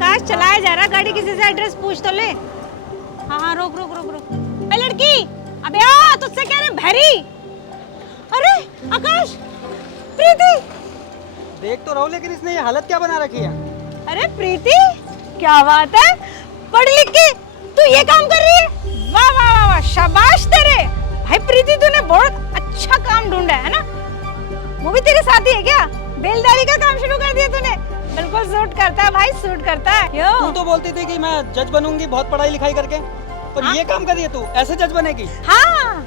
आकाश चलाया जा रहा गाड़ी, किसी से एड्रेस पूछ तो ले। हाँ हाँ रोक रोक रोक रोक। ए लड़की, अबे आ, तुझसे कह रहे भैरी। अरे आकाश, प्रीति। देख तो रहो, लेकिन इसने ये हालत क्या बना रखी है? अरे प्रीति, क्या बात है, पढ़ लिख के तू ये काम कर रही है? वाह वाह वाह वाह, शाबाश तेरे भाई। प्रीति तूने बहुत अच्छा काम ढूंढा है ना। वो भी तेरे साथ ही है क्या? बेलदारी का काम शुरू कर दिया तूने। बिल्कुल सूट करता है भाई, सूट करता है। क्यों? तू तो बोलती थी कि मैं जज बनूंगी बहुत पढ़ाई लिखाई करके, और ये काम कर रही है तू, ऐसे जज बनेगी? हाँ,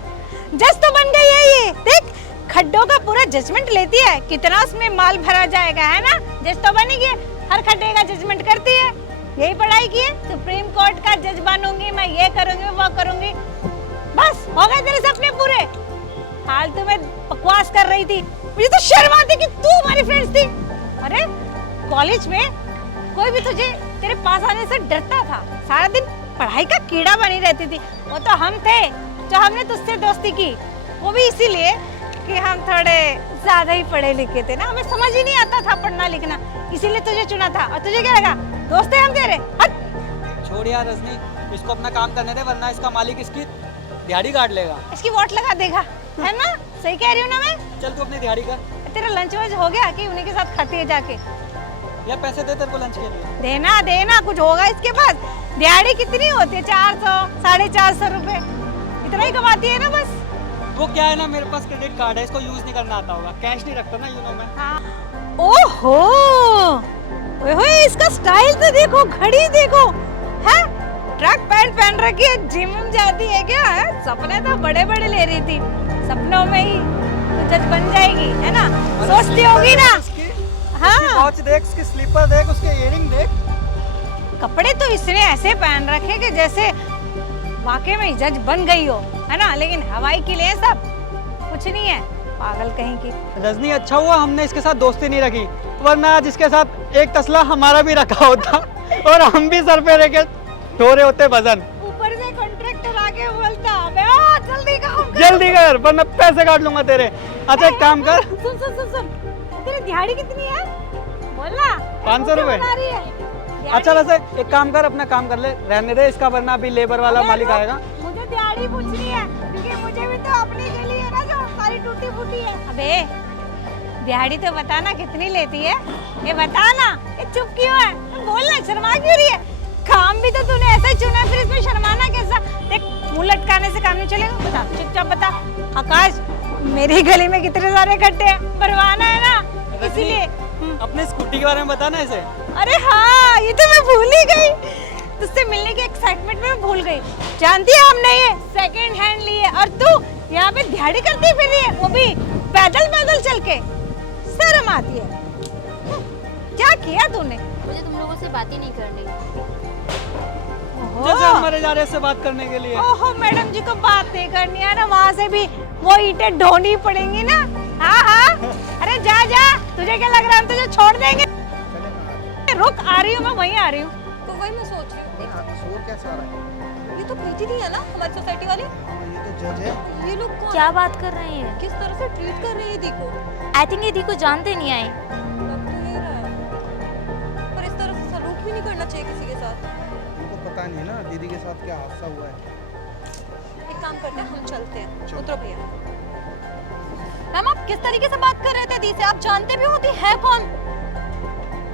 जज तो बन गई है ये। देख, खड्डों का पूरा जजमेंट लेती है, कितना उसमें माल भरा जाएगा, है ना। जज तो बनी है, हर खड्डे का जजमेंट करती है। यही पढ़ाई की है, सुप्रीम कोर्ट का जज बनूंगी मैं, ये करूंगी वो करूंगी। बस हो गए तेरे सपने पूरे। फालतू में बकवास कर रही थी, मुझे तो शर्म आती कि तू हमारी फ्रेंड्स थी। अरे कॉलेज में कोई भी तुझे तेरे पास आने से डरता था, सारा दिन पढ़ाई का कीड़ा बनी रहती थी। वो तो हम थे जो हमने तुझसे दोस्ती की, वो भी इसीलिए कि हम थोड़े ज्यादा ही पढ़े लिखे थे ना, हमें समझ ही नहीं आता था पढ़ना लिखना, इसीलिए तुझे चुना था। और तुझे क्या लगा दोस्त है हम तेरे? हट। छोड़ यार रजनी, इसको अपना काम करने दे, वरना इसका मालिक इसकी दिहाड़ी काट लेगा। इसकी वोट लगा देगा, है ना। सही कह रही हूँ ना मैं? चल तू अपनी दिहाड़ी कर। तेरा लंच वंच हो गया कि उन्हीं के साथ खाती है जाके? या पैसे दे तेरे को लंच के लिए। देना देना, कुछ होगा इसके पास। दिहाड़ी कितनी होती है? 400 450 रुपए, इतना ही कमाती है ना बस। वो क्या है ना, मेरे पास क्रेडिट कार्ड है, इसको यूज नहीं करना आता होगा, कैश नहीं रखता ना, यू नो मैं। हाँ। ओहो, ओए इसका स्टाइल तो देखो, घड़ी देखो, है ट्रैक पैंट पहन रखी है, जिम में जाती है क्या? है सपने तो बड़े बड़े ले रही थी, सपनों में ही तो जज बन जाएगी, है ना। सोचती होगी ना। हाँ, वॉच देख, उसकी स्लीपर देख, उसके इयरिंग देख। कपड़े तो इसने ऐसे पहन रखे कि जैसे वाकई में जज बन गई हो, है ना। लेकिन हवाई के लिए सब कुछ नहीं है, पागल कहीं की। रजनी, अच्छा हुआ हमने इसके साथ दोस्ती नहीं रखी, वरना जिसके साथ एक तसला हमारा भी रखा होता और हम भी सर पे लेके ढो रहे होते वजन। ऊपर से कॉन्ट्रैक्टर आके बोलता है जल्दी काम कर, जल्दी कर वरना पैसे काट लूंगा तेरे। अच्छा एक काम कर, सुन सुन सुन सुन, तेरी दिहाड़ी कितनी है बोलना। 500 रुपए। अच्छा वैसे एक काम कर, अपना काम कर ले, रहने दे इसका, वरना अभी लेबर वाला मालिक आएगा। मुझे दिहाड़ी पूछनी है, क्योंकि मुझे भी तो अपनी गली है ना जो सारी टूटी फूटी है। अबे दिहाड़ी तो बताना कितनी लेती है, ये बताना। ये चुप क्यों है? बोलना, शर्मा क्यों रही है? काम भी तो तूने ऐसा ही चुना, फिर इसमें शर्माना कैसा? देख, मुंह लटकाने से काम नहीं चलेगा, बता चुपचाप बता। आकाश, मेरी गली में कितने सारे खड्डे हैं, भरवाना है ना, इसीलिए। अपने स्कूटी के बारे में बताना इसे। अरे हाँ, ये तो मैं भूल ही गई, तुझसे मिलने के एक्साइटमेंट में मैं भूल गई। जानती है हमने ये सेकंड हैंड ली है, और तू यहाँ पे दिहाड़ी करती फिर रही है, वो भी पैदल पैदल चल के। शर्म आती है। क्या किया तूने? मुझे तुम लोगों से बात ही नहीं करनी। जैसे हमारे जा रहे से बात करने के लिए। ओहो, मैडम जी को बात नहीं करनी है ना, वहाँ से भी वो ईंटें ढोनी पड़ेंगी ना। हाँ हाँ, अरे जा जा, तुझे क्या लग रहा है हम तुझे छोड़ देंगे? रुक, आ रही हूँ मैं, वहीं आ रही हूँ। तो वही मैं सोच रही हूँ, शोर कैसा आ रहा है? ये तो प्रीति नहीं है ना हमारी सोसाइटी वाली? ये तो जज है। ये लोग कौन? क्या बात कर रहे हैं? किस तरह से ट्रीट कर रही है दी को? आई थिंक ये दी को जानते नहीं आए। लग तो ये रहा है, पर इस तरह से सलूक भी नहीं करना चाहिए किसी के साथ। उनको पता नहीं है ना दीदी के साथ क्या हादसा हुआ है। एक काम करते हैं, हम चलते हैं। उतरो भैया। मैम, आप किस तरीके से बात कर रहे थे दी से? आप जानते भी होती है कौन?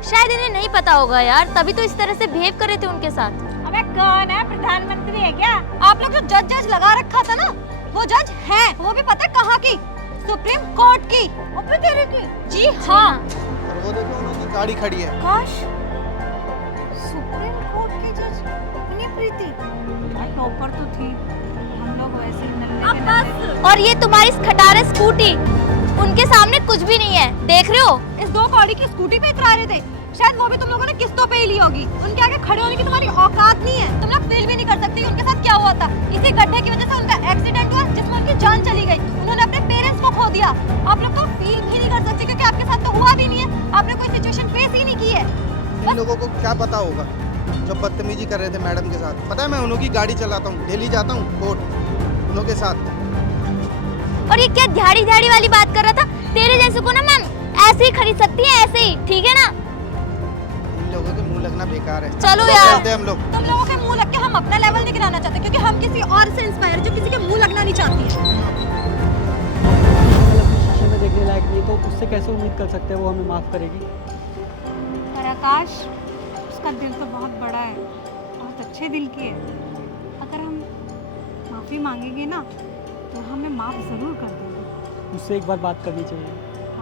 शायद इन्हें नहीं पता होगा यार, तभी तो इस तरह से बिहेव कर रहे थे उनके साथ। अबे कौन है? प्रधानमंत्री है क्या? आप लोग जो जज लगा रखा था ना, वो जज है, वो भी पता है कहाँ की? सुप्रीम कोर्ट की। अबे तेरे की? जी हाँ। और वो देखो उनकी गाड़ी खड़ी है। काश सुप्रीम कोर्ट की जज इतनी प्रीति टॉपर तो थी, हम लोग वैसे ही नल्ले अब के बस। नल्ले। और ये तुम्हारी खटारा स्कूटी, उनके सामने कुछ भी नहीं है, देख रहे हो? इस 2 कौड़ी की स्कूटी पे इतरा रहे थे, शायद वो भी तुम लोगों ने किस्तों पे ही ली होगी। उनके आगे खड़े होने की तुम्हारी औकात नहीं है, तुम लोग फील भी नहीं कर सकती उनके साथ क्या हुआ था। इसी गड्ढे की वजह से उनका एक्सीडेंट हुआ, जिसमें उनकी जान चली गई। उन्होंने अपने पेरेंट्स को खो दिया। आप लोग तो फील भी नहीं कर सकते, क्योंकि आपके साथ तो हुआ भी नहीं है, आपने कोई सिचुएशन फेस ही नहीं की है। इन लोगों को क्या पता होगा जब बदतमीजी कर रहे थे मैडम के साथ। पता है मैं उन्हों की गाड़ी चलाता हूँ, डेली जाता हूँ कोर्ट उन्हों के साथ। और ये क्या दिहाड़ी दिहाड़ी वाली बात कर रहा था? तेरे जैसे को ना मैम ऐसे ही खरीद सकती है, ऐसे ही, ठीक है ना। इन लोगों के मुंह मुंह लगना बेकार है। चलो तो यार। चलते हैं हम लोग। तुम लोगों के मुंह लग के हम अपना लेवल नहीं गिराना चाहते, क्योंकि हम किसी और से इंस्पायर, जो किसी के मुंह लगना नहीं चाहती है। अगर अपने शीशे में देखने लायक नहीं तो उससे कैसे उम्मीद कर सकते हैं वो हमें माफ़ करेगी? पर आकाश, उसका दिल तो बहुत बड़ा है, बहुत अच्छे दिल की है। अगर हम माफ़ी मांगेंगे ना तो हमें माफ़ ज़रूर कर देगी। उससे एक बार बात करनी चाहिए।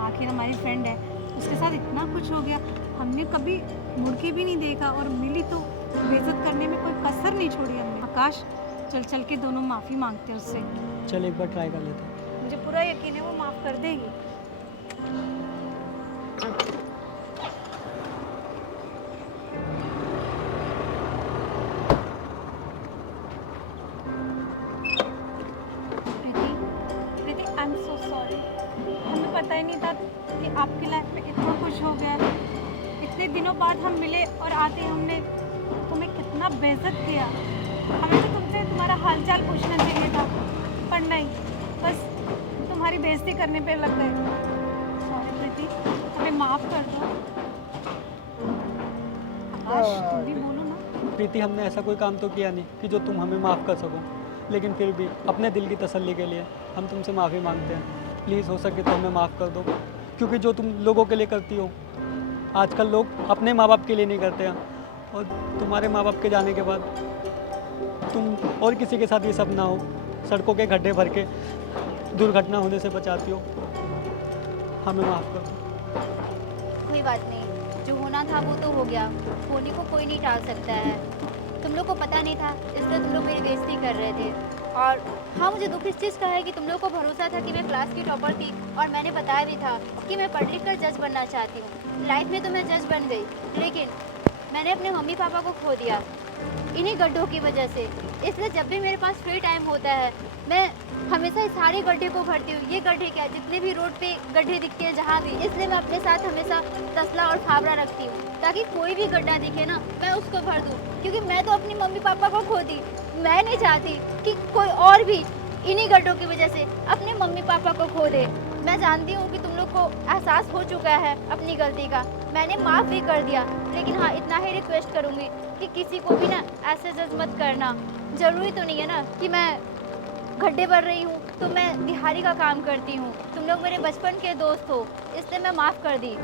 आखिर हमारी फ्रेंड है, उसके साथ इतना कुछ हो गया, हमने कभी मुड़ के भी नहीं देखा, और मिली तो बेइज्जत करने में कोई कसर नहीं छोड़ी हमने। आकाश, चल चल के दोनों माफ़ी मांगते हैं उससे। चल एक बार ट्राई कर लेते हैं। मुझे पूरा यकीन है वो माफ़ कर देगी। प्रीति, आई एम सो सॉरी। हमें पता ही नहीं था कि आपकी लाइफ में इतना कुछ हो गया है। इतने दिनों बाद हम मिले और आते हमने तुम्हें कितना बेइज्जत किया। हमें तो तुमसे तुम्हारा हालचाल पूछना चाहिए था, पर नहीं, बस तुम्हारी बेइज्जती करने पे लग गए। सॉरी प्रीति, हमें माफ़ कर दो। आकाश, तुम भी बोलो ना। प्रीति, हमने ऐसा कोई काम तो किया नहीं कि जो तुम हमें माफ़ कर सको, लेकिन फिर भी अपने दिल की तसल्ली के लिए हम तुमसे माफ़ी मांगते हैं। प्लीज़ हो सके तो हमें माफ़ कर दो, क्योंकि जो तुम लोगों के लिए करती हो, आजकल लोग अपने माँ बाप के लिए नहीं करते हैं, और तुम्हारे माँ बाप के जाने के बाद तुम और किसी के साथ ये सब ना हो, सड़कों के गड्ढे भर के दुर्घटना होने से बचाती हो। हमें माफ़ कर दो। कोई बात नहीं, जो होना था वो तो हो गया, होने को कोई नहीं टाल सकता है। तुम लोग को पता नहीं था, इसलिए तुम लोग मेरी बेइज्जती कर रहे थे। और हाँ, मुझे दुख इस चीज़ का है कि तुम लोग को भरोसा था कि मैं क्लास की टॉपर थी, और मैंने बताया भी था कि मैं पढ़ लिख कर जज बनना चाहती हूँ। लाइफ में तो मैं जज बन गई, लेकिन मैंने अपने मम्मी पापा को खो दिया इन्हीं गड्ढों की वजह से। इसलिए जब भी मेरे पास फ्री टाइम होता है, मैं हमेशा इस सारे गड्ढे को भरती हूँ। ये गड्ढे क्या, जितने भी रोड पे गड्ढे दिखते हैं जहाँ भी, इसलिए मैं अपने साथ हमेशा तसला और फावड़ा रखती हूँ, ताकि कोई भी गड्ढा दिखे ना, मैं उसको भर दूँ। क्योंकि मैं तो अपनी मम्मी पापा को खो दी, मैं नहीं चाहती कि कोई और भी इन्हीं गड्ढों की वजह से अपने मम्मी पापा को खो दे। मैं जानती हूँ कि तुम लोग को एहसास हो चुका है अपनी गलती का, मैंने माफ़ भी कर दिया, लेकिन हाँ, इतना ही रिक्वेस्ट करूँगी कि किसी को भी ना ऐसे जज मत करना। ज़रूरी तो नहीं है ना कि मैं गड्ढे भर रही हूँ तो मैं दिहाड़ी का काम करती हूँ। तुम लोग मेरे बचपन के दोस्त हो, इसलिए मैं माफ़ कर दी।